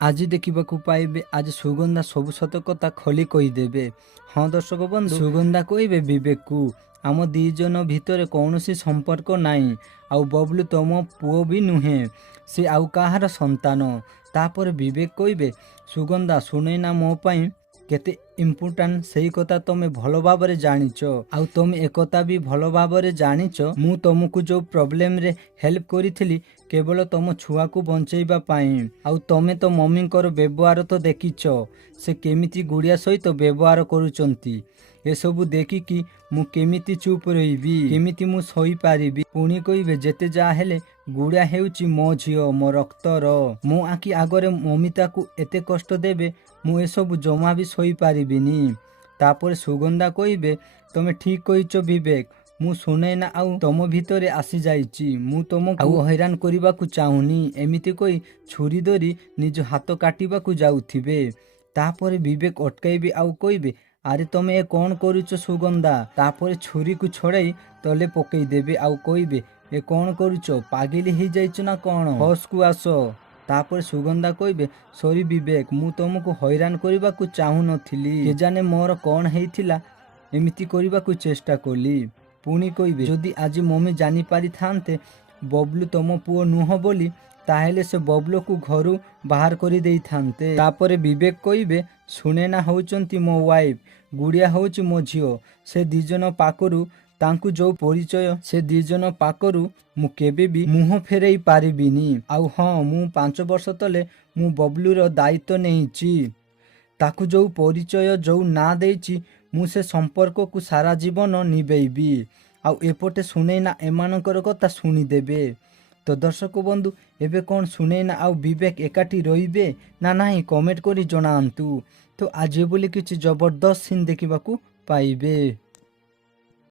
ଆଜି ଦେଖିବାକୁ ପାଇବେ ଆଜି ସୁଗନ୍ଧା ସବୁ ସତ କଥା ଖୋଲି କହିଦେବେ। ହଁ ଦର୍ଶକ ବନ୍ଧୁ, ସୁଗନ୍ଧା କହିବେ ବିବେକକୁ ଆମ ଦି ଜଣ ଭିତରେ କୌଣସି ସମ୍ପର୍କ ନାହିଁ, ଆଉ ବବଲୁ ତମ ପୁଅ ବି ନୁହେଁ, ସେ ଆଉ କାହାର ସନ୍ତାନ। ତାପରେ ବିବେକ କହିବେ ସୁଗନ୍ଧା ଶୁଣେନା ମୋ ପାଇଁ କେତେ ଇମ୍ପୋର୍ଟାଣ୍ଟ ସେଇ କଥା ତମେ ଭଲ ଭାବରେ ଜାଣିଛ, ଆଉ ତମେ ଏକଥା ବି ଭଲ ଭାବରେ ଜାଣିଛ ମୁଁ ତମକୁ ଯୋଉ ପ୍ରୋବ୍ଲେମରେ ହେଲ୍ପ କରିଥିଲି କେବଳ ତମ ଛୁଆକୁ ବଞ୍ଚେଇବା ପାଇଁ। ଆଉ ତମେ ତ ମମିଙ୍କର ବ୍ୟବହାର ତ ଦେଖିଛ, ସେ କେମିତି ଗୁଡ଼ିଆ ସହିତ ବ୍ୟବହାର କରୁଛନ୍ତି। ଏସବୁ ଦେଖିକି ମୁଁ କେମିତି ଚୁପ୍ ରହିବି, କେମିତି ମୁଁ ସହିପାରିବି। ପୁଣି କହିବେ ଯେତେ ଯାହା ହେଲେ ଗୁଡ଼ିଆ ହେଉଛି ମୋ ଝିଅ, ମୋ ରକ୍ତର। ମୋ ଆଖି ଆଗରେ ମମି ତାକୁ ଏତେ କଷ୍ଟ ଦେବେ ମୁଁ ଏସବୁ ଜମା ବି ସହିପାରିବିନି। ତାପରେ ସୁଗନ୍ଧା କହିବେ ତମେ ଠିକ୍ କହିଛ ବିବେକ, ମୁଁ ସୁନୈନା ଆଉ ତମ ଭିତରେ ଆସିଯାଇଛି, ମୁଁ ତମକୁ ଆଉ ହଇରାଣ କରିବାକୁ ଚାହୁଁନି। ଏମିତି କହି ଛୁରୀ ଧରି ନିଜ ହାତ କାଟିବାକୁ ଯାଉଥିବେ। ତାପରେ ବିବେକ ଅଟକାଇବେ ଆଉ କହିବେ ଆରେ ତମେ ଏ କ'ଣ କରୁଛ ସୁଗନ୍ଧା। ତାପରେ ଛୁରୀକୁ ଛଡ଼ାଇ ତଳେ ପକାଇଦେବେ ଆଉ କହିବେ ଏ କ'ଣ କରୁଛ, ପାଗିଲି ହେଇଯାଇଛ ନା କ'ଣ, ହୋସ୍କୁ ଆସ। ତାପରେ ସୁଗନ୍ଧା କହିବେ ସରି ବିବେକ, ମୁଁ ତମକୁ ହଇରାଣ କରିବାକୁ ଚାହୁଁନଥିଲି, କେଜାନେ ମୋର କ'ଣ ହେଇଥିଲା ଏମିତି କରିବାକୁ ଚେଷ୍ଟା କଲି। ପୁଣି କହିବେ ଯଦି ଆଜି ମମି ଜାଣିପାରିଥାନ୍ତେ ବବଲୁ ତମ ପୁଅ ନୁହଁ ବୋଲି ତାହେଲେ ସେ ବବଲୁକୁ ଘରୁ ବାହାର କରିଦେଇଥାନ୍ତେ। ତାପରେ ବିବେକ କହିବେ ସୁନୈନା ହେଉଛନ୍ତି ମୋ ୱାଇଫ, ଗୁଡ଼ିଆ ହେଉଛି ମୋ ଝିଅ, ସେ ଦି ଜଣ ପାଖରୁ ତାଙ୍କୁ ଯୋଉ ପରିଚୟ ସେ ଦି ଜଣ ପାଖରୁ ମୁଁ କେବେ ବି ମୁହଁ ଫେରାଇ ପାରିବିନି। ଆଉ ହଁ, ମୁଁ 5 ବର୍ଷ ତଳେ ମୁଁ ବବଲୁର ଦାୟିତ୍ୱ ନେଇଛି, ତାକୁ ଯୋଉ ପରିଚୟ ଯୋଉ ନାଁ ଦେଇଛି ମୁଁ ସେ ସମ୍ପର୍କକୁ ସାରା ଜୀବନ ନିଭେଇବି। ଆଉ ଏପଟେ ସୁନୈନା ଏମାନଙ୍କର କଥା ଶୁଣିଦେବେ। ତ ଦର୍ଶକ ବନ୍ଧୁ, ଏବେ କ'ଣ ସୁନୈନା ଆଉ ବିବେକ ଏକାଠି ରହିବେ ନା ନାହିଁ କମେଣ୍ଟ କରି ଜଣାନ୍ତୁ। ତ ଆଜି ବୋଲି କିଛି ଜବରଦସ୍ତ ସିନ୍ ଦେଖିବାକୁ ପାଇବେ।